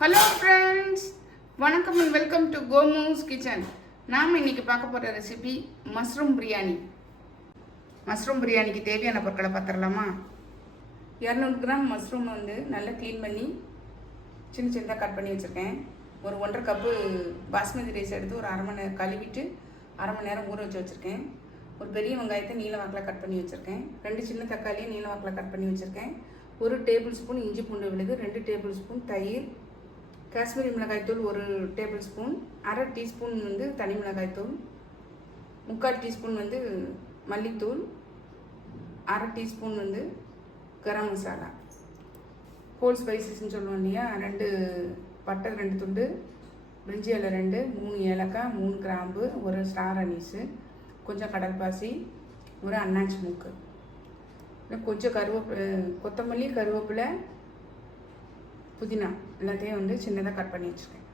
Hello friends, வணக்கம் and welcome to கோமூஸ் kitchen. நாம் இன்றைக்கி பார்க்க போகிற ரெசிபி மஷ்ரூம் பிரியாணி. மஷ்ரூம் பிரியாணிக்கு தேவையான பொருட்களை பார்த்துடலாமா? 200 கிராம் மஷ்ரூம் நல்லா க்ளீன் பண்ணி சின்ன சின்னதாக கட் பண்ணி வச்சுருக்கேன். ஒரு 1.5 கப்பு பாஸ்மதி ரைஸ் எடுத்து ஒரு அரை மணி நேரம் கழுவிட்டு அரை மணி நேரம் ஊற வச்சு வச்சுருக்கேன். ஒரு பெரிய வெங்காயத்தை நீல வாக்கில் கட் பண்ணி வச்சுருக்கேன். 2 சின்ன தக்காளியை நீல வாக்கில் கட் பண்ணி வச்சுருக்கேன். 1 டேபிள் ஸ்பூன் இஞ்சி பூண்டு விழுது, 2 டேபிள் ஸ்பூன் தயிர், காஷ்மீரி மிளகாய்த்தூள் 1 டேபிள் ஸ்பூன், அரை டீஸ்பூன் தனி மிளகாய்த்தூள், 3/4 டீஸ்பூன் மல்லித்தூள், அரை டீஸ்பூன் கரம் மசாலா, ஹோல் ஸ்பைசஸ்ன்னு சொல்லுவோம் இல்லையா, 2 பட்டை 2 துண்டு, பிரிஞ்சி இலை 2, 3 ஏலக்காய், 3 கிராம்பு, 1 ஸ்டார் அனீஸு, கொஞ்சம் கடல்பாசி, 1 அன்னாச்சி மூக்கு, கொஞ்சம் கொத்தமல்லி, கருவேப்பிலை, புதினா எல்லாத்தையும் சின்னதாக கட் பண்ணி வச்சுருக்கேன்.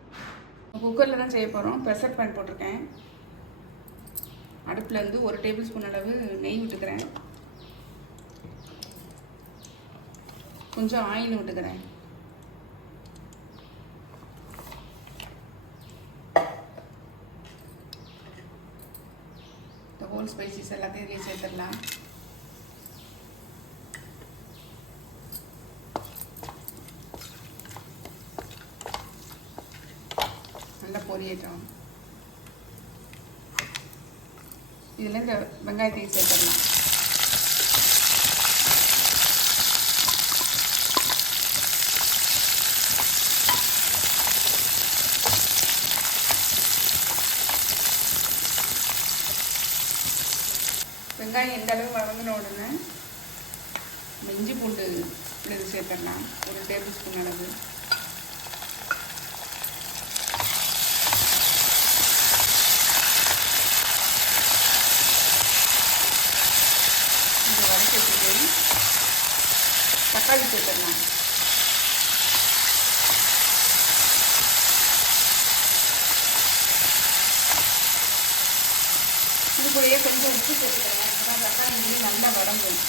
குக்கரில் தான் செய்ய போகிறோம். ப்ரெஷர் பேன் போட்டிருக்கேன். அடுப்பில் 1 டேபிள் ஸ்பூன் அளவு நெய் விட்டுக்கிறேன். கொஞ்சம் ஆயில் விட்டுக்கிறேன். இந்த ஹோல் ஸ்பைசஸ் எல்லாத்தையும் இதில் சேர்த்துடலாம். நல்லா பொரியட்டும். இதில் இந்த வெங்காயத்தையும் சேர்த்துடலாம். வெங்காயம் எந்த அளவு வதங்கின உடனே இஞ்சி பூண்டு இது சேர்த்துடலாம். 1 டேபிள் ஸ்பூன் அளவு. தக்காளி சேர்த்துடலாம். இது கூடயே கொஞ்சம் உப்பு சேர்த்துக்கலாம். அப்போ தக்காளி நல்லா வதங்கும்.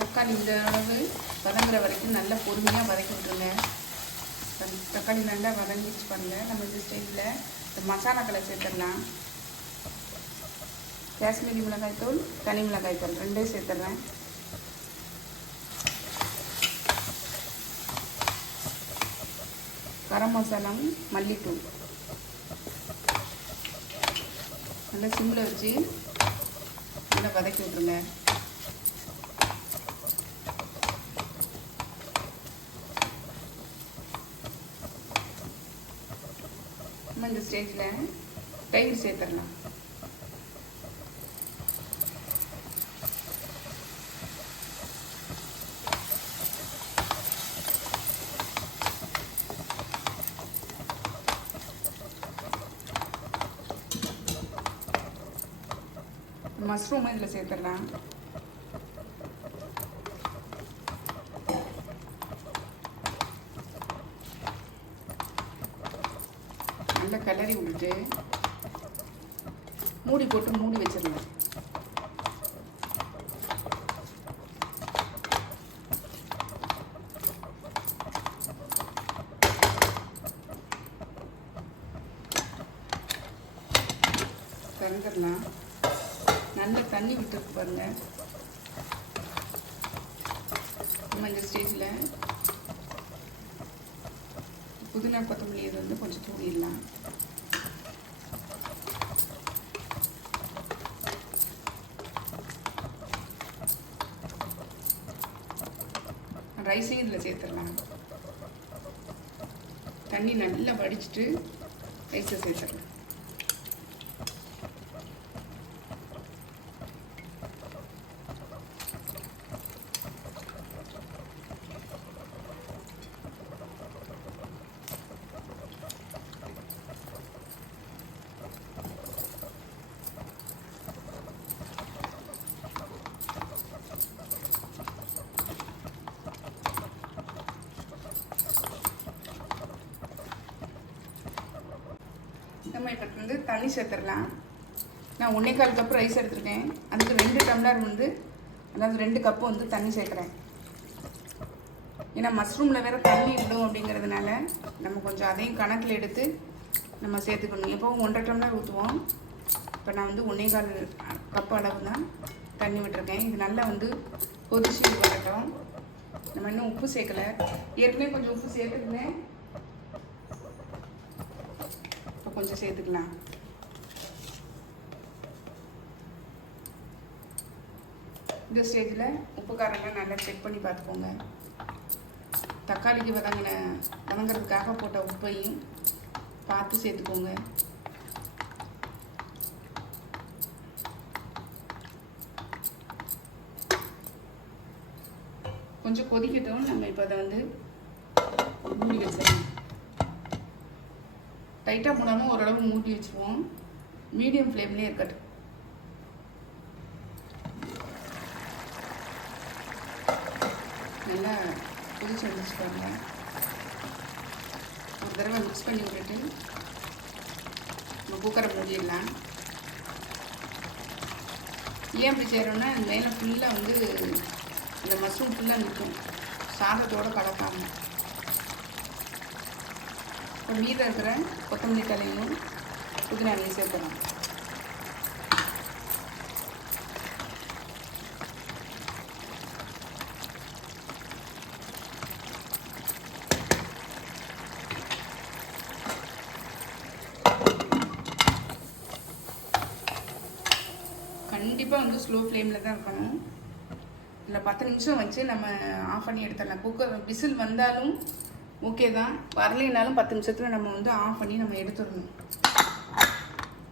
தக்காளி இந்த அளவு வதங்குற வரைக்கும் நல்லா பொறுமையாக வதக்கி விட்டுருங்க. தக்காளி நல்லா வதங்கிச்சு பாருங்க. நம்ம இந்த ஸ்டைலில் இந்த மசாலாக்களை சேர்த்துடலாம். காஷ்மீரி மிளகாய்த்தூள், தனி மிளகாய்த்தூள் 2 சேர்த்துடுறேன். கரம் மசாலா, மல்லித்தூள் நல்லா சிம்மில் வச்சு நல்லா வதக்கி விட்டுருங்க. இந்த ஸ்டேஜில் தயிர் சேர்த்துடலாம். மஷ்ரூம் இதில் சேர்த்துடலாம். நல்லா கிளறி விட்டுட்டு மூடி போட்டு மூடி வச்சிடலாம். திறந்துடலாம். நல்ல தண்ணி விட்டுருக்கு பாருங்க. நம்ம இந்த ஸ்டேஜில் புதினா கொத்தமல்லி இது கொஞ்சம் தூவிடலாம். ரைஸையும் இதில் சேர்த்துடலாம். தண்ணி நல்லா வடிச்சிட்டு ரைஸை சேர்த்துடலாம். வந்து தண்ணி சேர்த்துடலாம். நான் 1/4 கப் ரைஸ் எடுத்துருக்கேன். அதுக்கு 2 டம்ளர் வந்து, அதாவது 2 கப்பு வந்து தண்ணி சேர்க்குறேன். ஏன்னா மஷ்ரூமில் வேறு தண்ணி விடும் அப்படிங்கிறதுனால நம்ம கொஞ்சம் அதையும் கணக்கில் எடுத்து நம்ம சேர்த்துக்கணும். எப்போவும் 1.5 டம்ளர் ஊற்றுவோம். இப்போ நான் வந்து 1/4 கப் அளவு தான் தண்ணி விட்டுருக்கேன். இது நல்லா வந்து கொதிச்சு இது வரட்டும். நம்ம இன்னும் உப்பு சேர்க்கலை. ஏற்கனவே கொஞ்சம் உப்பு சேர்த்துருந்தேன், இப்போ கொஞ்சம் சேர்த்துக்கலாம். இந்த ஸ்டேஜில் உப்பு காரம்லாம் நல்லா செக் பண்ணி பார்த்துக்கோங்க. தக்காளிக்கு வதங்கிறதுக்காக போட்ட உப்பையும் பார்த்து சேர்த்துக்கோங்க. கொஞ்சம் கொதிக்கட்டும். நம்ம இப்போ அதை வந்து மூடி வச்சிடலாம். டைட்டாக போடாமல் ஓரளவு மூடி வச்சுருவோம். மீடியம் ஃப்ளேம்லேயே இருக்கட்டும். நல்லா கொதிச்சு வந்துச்சு பாருங்க. ஒரு தடவை மிக்ஸ் பண்ணி விட்டுட்டு நம்ம குக்கரை மூடிடலாம். ஏன் அப்படி செய்கிறோன்னா மேலே ஃபுல்லாக வந்து இந்த மஷ்ரூம் ஃபுல்லாக நிற்கும், சாதத்தோடு கலக்காமல். இப்போ மீதம் இருக்கிற கொத்தமல்லி தலையும் புதினாவையும் சேர்த்துக்கலாம். கண்டிப்பாக வந்து ஸ்லோ ஃப்ளேமில் தான் இருக்கணும். இல்லை 10 நிமிஷம் வச்சு நம்ம ஆஃப் பண்ணி எடுத்துடலாம். குக்கர் விசில் வந்தாலும் ஓகே தான், வரலைனாலும் 10 நிமிஷத்தில் நம்ம வந்து ஆஃப் பண்ணி நம்ம எடுத்துடணும்.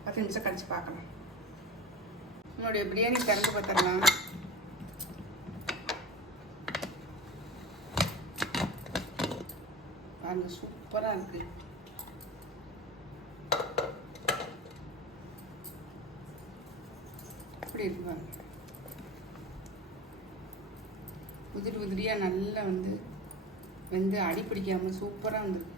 10 நிமிஷம் கழிச்சு பார்க்கலாம். நம்மளுடைய பிரியாணி திறந்து பார்த்துடலாம். பாருங்க, சூப்பராக இருக்குது. இப்படி இருக்கு பாருங்க. உதிரி உதிரியாக நல்லா வந்து அடி பிடிக்காமல் சூப்பராக வந்துருக்கு.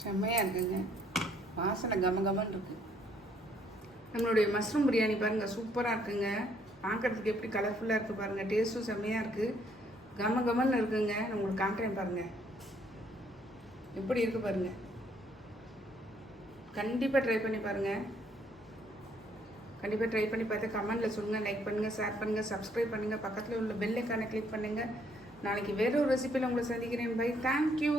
செம்மையாக இருக்குங்க. வாசனை கமகமன்னு இருக்கு. நம்மளுடைய மஷ்ரூம் பிரியாணி பாருங்கள், சூப்பராக இருக்குங்க. பார்க்குறதுக்கு எப்படி கலர்ஃபுல்லாக இருக்குது பாருங்கள். டேஸ்ட்டும் செம்மையாக இருக்குது, கமகமன்னு இருக்குங்க. நான் உங்களுக்கு காட்டுறேன் பாருங்கள், எப்படி இருக்குது பாருங்கள். கண்டிப்பாக ட்ரை பண்ணி பாருங்கள். கண்டிப்பாக ட்ரை பண்ணி பார்த்து கமெண்டில் சொல்லுங்கள். லைக் பண்ணுங்கள், ஷேர் பண்ணுங்கள், சப்ஸ்கிரைப் பண்ணுங்கள், பக்கத்தில் உள்ள பெல் ஐக்கானை கிளிக் பண்ணுங்கள். நாளைக்கு வேறு ஒரு ரெசிபியில் உங்களை சந்திக்கிறேன். பை. தேங்க்யூ.